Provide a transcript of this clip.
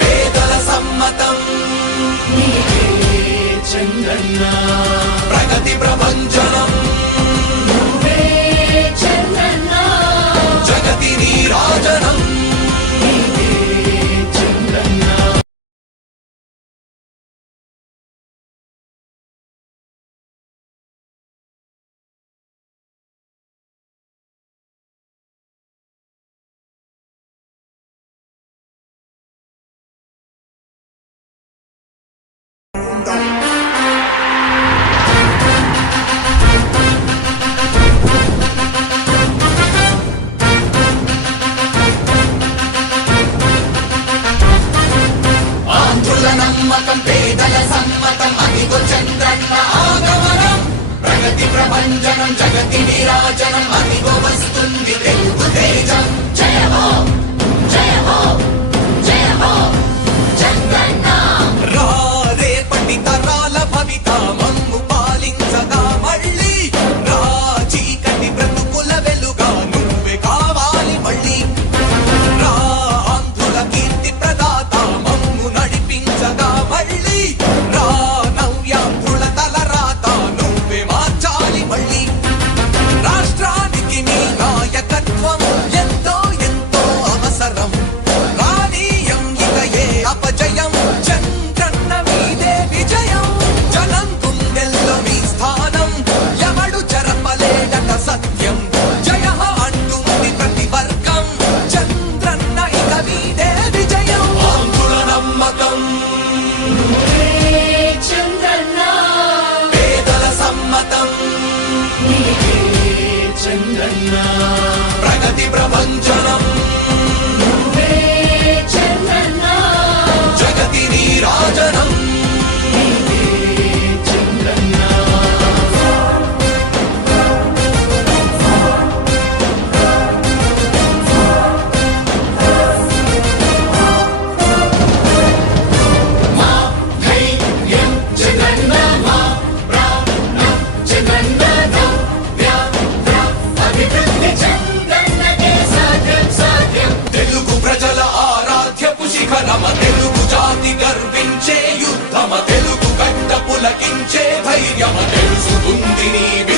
పేదల సమ్మతం ప్రగతి ప్రభంజనం జగతి నిరాజనం చంద్రన్న ప్రగతి ప్రపంచనం. Happy New